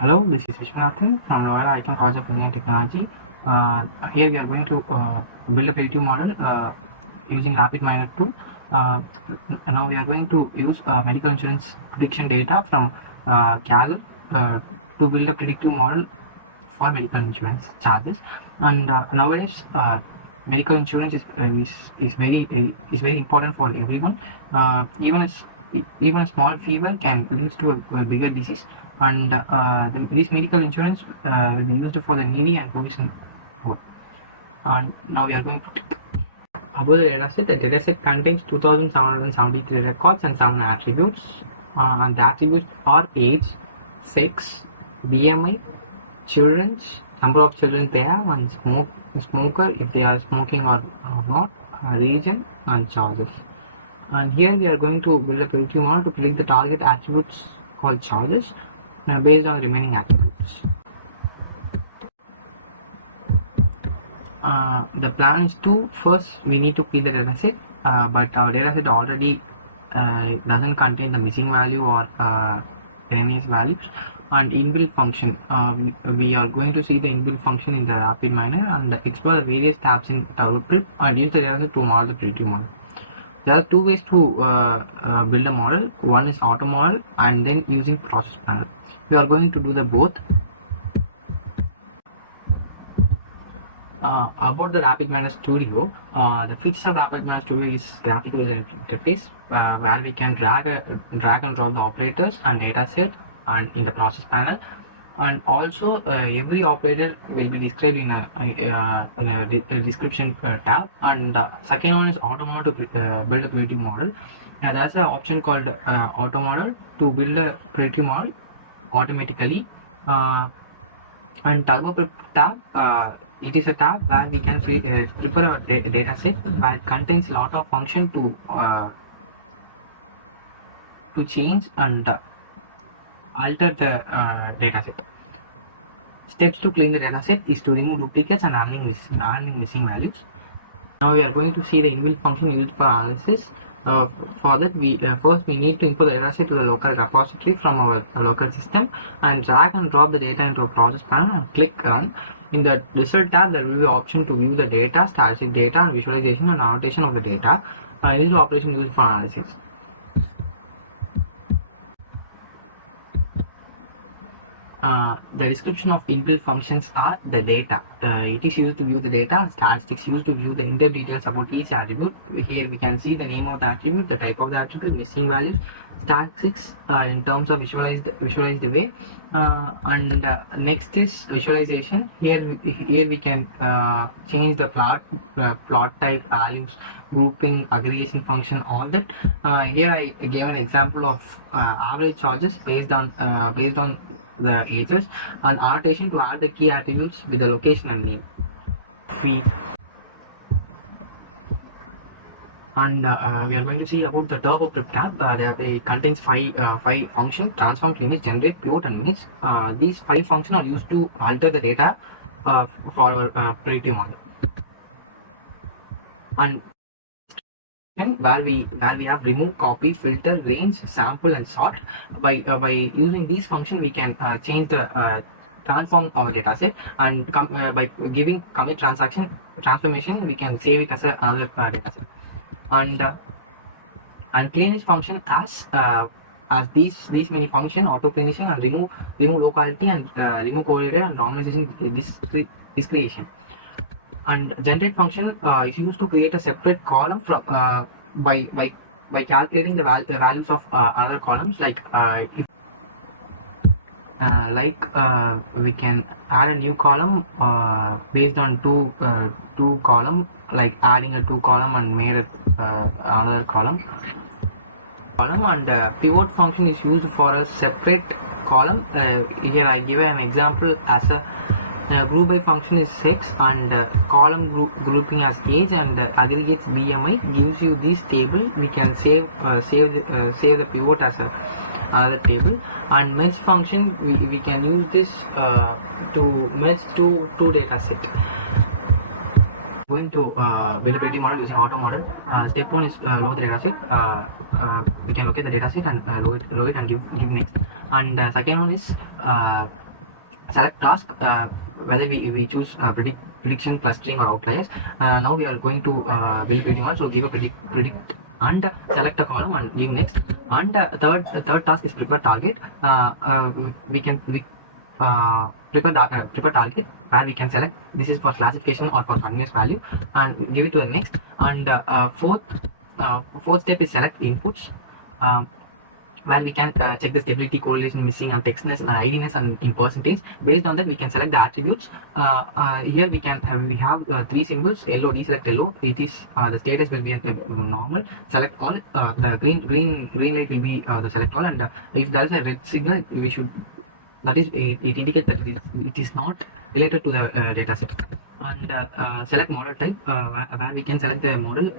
Hello, this is Vishwanathan from Royal Icon College of Engineering Technology. Here we are going to build a predictive model using RapidMiner 2. Now we are going to use medical insurance prediction data from Cal to build a predictive model for medical insurance charges. And nowadays, medical insurance is very important for everyone. Even a small fever can lead to a bigger disease, and this medical insurance will be used for the Navy and police both. And now we are going to about the dataset. The dataset contains 2,773 records and some attributes. And the attributes are age, sex, BMI, children's, number of children they have, and smoker if they are smoking or not, region, and charges. And here we are going to build a predictive model to predict the target attributes called charges based on the remaining attributes. The plan is to first we need to feed the dataset, but our dataset already doesn't contain the missing value or erroneous values. And inbuilt function, we are going to see the inbuilt function in the RapidMiner and explore the various tabs in TurboPrep and use the dataset to model the predictive model. There are two ways to build a model. One is auto model and then using process panel. We are going to do the both. About the RapidMiner Studio, the features of RapidMiner Studio is graphical user interface where we can drag and drop the operators and dataset and in the process panel, and also every operator will be described in a description tab. And second one is auto model to build a predictive model. There's an option called auto model to build a predictive model automatically. And TurboPrep tab, it is a tab where we can prepare our data set where it contains a lot of function to change and alter the dataset. Steps to clean the dataset is to remove duplicates and adding missing values. Now we are going to see the inbuilt function used for analysis. For that, first we need to import the dataset to the local repository from our local system and drag and drop the data into a process panel and click Run. In the result tab, there will be an option to view the data, statistic data, and visualization and annotation of the data. This is the operation used for analysis. The description of inbuilt functions are the data. It is used to view the data. Statistics used to view the in-depth details about each attribute. Here we can see the name of the attribute, the type of the attribute, missing values. Statistics in terms of visualized way. And next is visualization. Here we can change the plot type, values, grouping, aggregation function, all that. Here I gave an example of average charges based on the ages, and annotation to add the key attributes with the location and name. We are going to see about the TurboPrep tab. It contains five functions: transform, image, generate, pivot, and image. These 5 functions are used to alter the data for our predictive model. And where we have remove, copy, filter, range, sample, and sort. By using these functions, we can change the transform our dataset, and by giving commit transformation, we can save it as another dataset. And clean this function as these many function: auto cleanation and remove locality and remove correlator and normalization discretion. And generate function is used to create a separate column from by calculating the values of other columns. Like we can add a new column based on two column, like adding a 2 column and made another column. And pivot function is used for a separate column. Here I give an example as a group by function is sex, and column grouping as age, and aggregates BMI gives you this table. We can save the pivot as another table. And merge function, we can use this to merge two data set. Going to build a predictive model using auto model. Step 1 is load the dataset. We can locate the dataset and load it and give next. And second one is select task, whether we choose prediction, clustering, or outliers. Now we are going to build pretty much. So give a predict and select a column and give next. And third task is prepare target. We can prepare target, where we can select this is for classification or for continuous value, and give it to the next. And fourth step is select inputs. Um, where we can check the stability, correlation, missing, and textness, and idness, and in percentage. Based on that, we can select the attributes. Here we have three symbols: LO, deselect LO. It is the status will be normal. Select all. The green light will be the select all, and if there is a red signal, we should, that is, it indicates that it is not related to the data set. And select model type, where we can select the model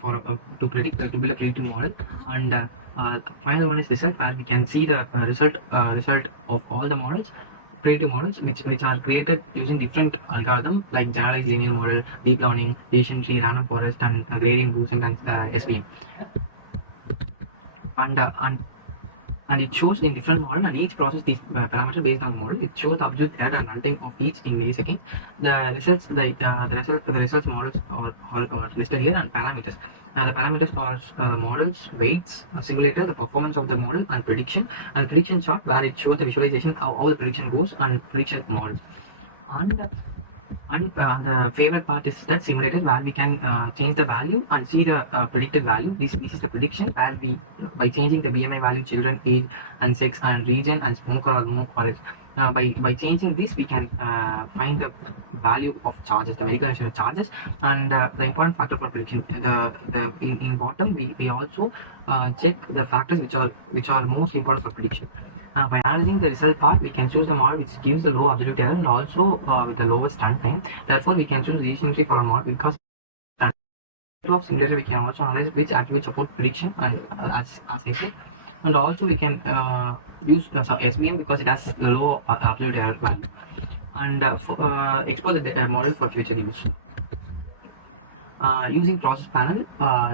for to predict to build a predictive model. And final one is result, where we can see the result of all the models, predictive models, which are created using different algorithm like generalized linear model, deep learning, decision tree, random forest, and gradient boosting, and SVM. And it shows in different model, and each process these parameters based on the model. It shows the absolute error and runtime of each in milliseconds. The results, the results models are listed here, and parameters. The parameters are models, weights, simulator, the performance of the model, and prediction. And prediction chart, where it shows the visualization how the prediction goes, and prediction model. And the favorite part is that simulated, where we can change the value and see the predicted value. This is the prediction, where we, by changing the BMI value, children, age, and sex, and region, and smoker or no college, by changing this, we can find the value of charges, the medical insurance charges. And the important factor for prediction, in bottom, we also check the factors which are most important for prediction. By analyzing the result part, we can choose the model which gives the low absolute error, and also with the lowest runtime. Therefore, we can choose decision tree for a model, because of simulator we can also analyze which attributes support prediction, and as I said. And also we can use SVM, because it has low absolute error value. And export the model for future use. Using process panel,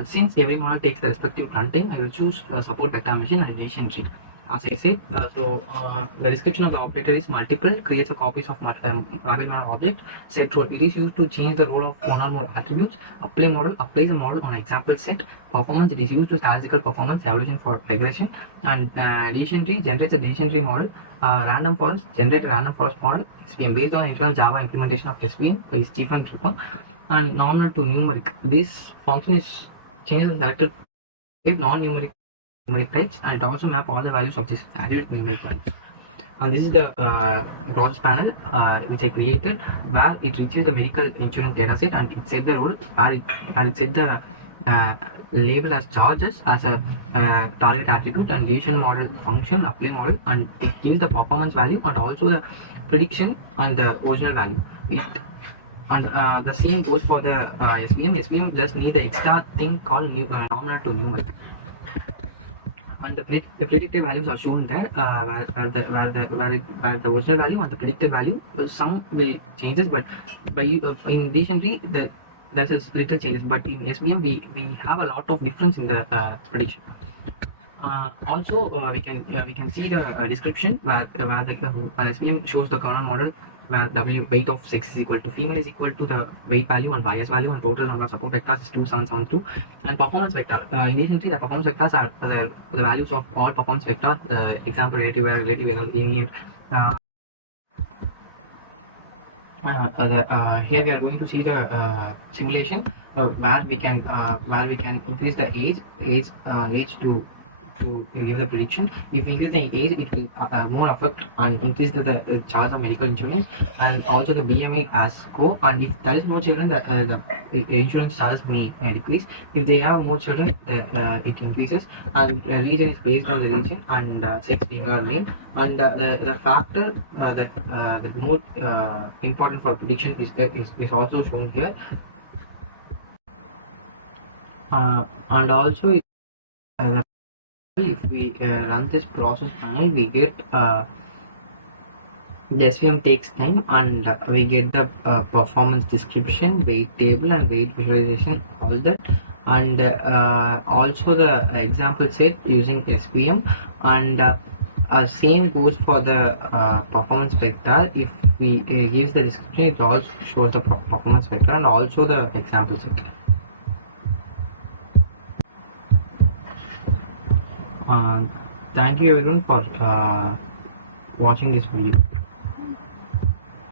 since every model takes the respective runtime, I will choose support vector machine and decision tree. As I said, the description of the operator is multiple, creates a copies of variable model object. Set role, it is used to change the role of one or more attributes. Apply model, applies a model on example set. Performance, it is used to statistical performance evaluation for regression. And decision tree generates a decision tree model. Random forest, generate a random forest model. SVM, based on internal Java implementation of SVM is Stephen Tripper. And nominal to numeric, this function is changes the selected non-numeric types, and it also map all the values of this attribute numeric values. And this is the process panel which I created, where it reaches the medical insurance dataset, and it set the role, where it set the label as charges as a target attribute, and decision model function, apply model, and it gives the performance value and also the prediction and the original value. And the same goes for the SVM. SVM just need the extra thing called nominal to numeric. And the predictive values are shown there, where the original value and the predicted value, some will changes, but by in decision tree there's a little changes, but in SVM we have a lot of difference in the prediction. Also, we can see the description, where the SVM shows the kernel model, where W weight of sex is equal to female is equal to the weight value and bias value, and total number of support vectors is 2772. And performance vector, in addition to the performance vectors are the values of all performance vectors, the example relative error, relative error, linear. Here we are going to see the simulation, where we can increase the age to give the prediction. If we increase the age, it will more affect and increase the charge of medical insurance, and also the BMI as go. And if there is no children, the insurance charges may decrease. If they have more children, it increases. And region is based on the region, and sex being a name. And the factor that more important for prediction is also shown here. And also, if we run this process panel, we get the SVM takes time, and we get the performance description, weight table, and weight visualization, all that. And also the example set using SVM, and Same goes for the performance vector. If we gives the description, it also shows the performance vector and also the example set. Thank you everyone for watching this video.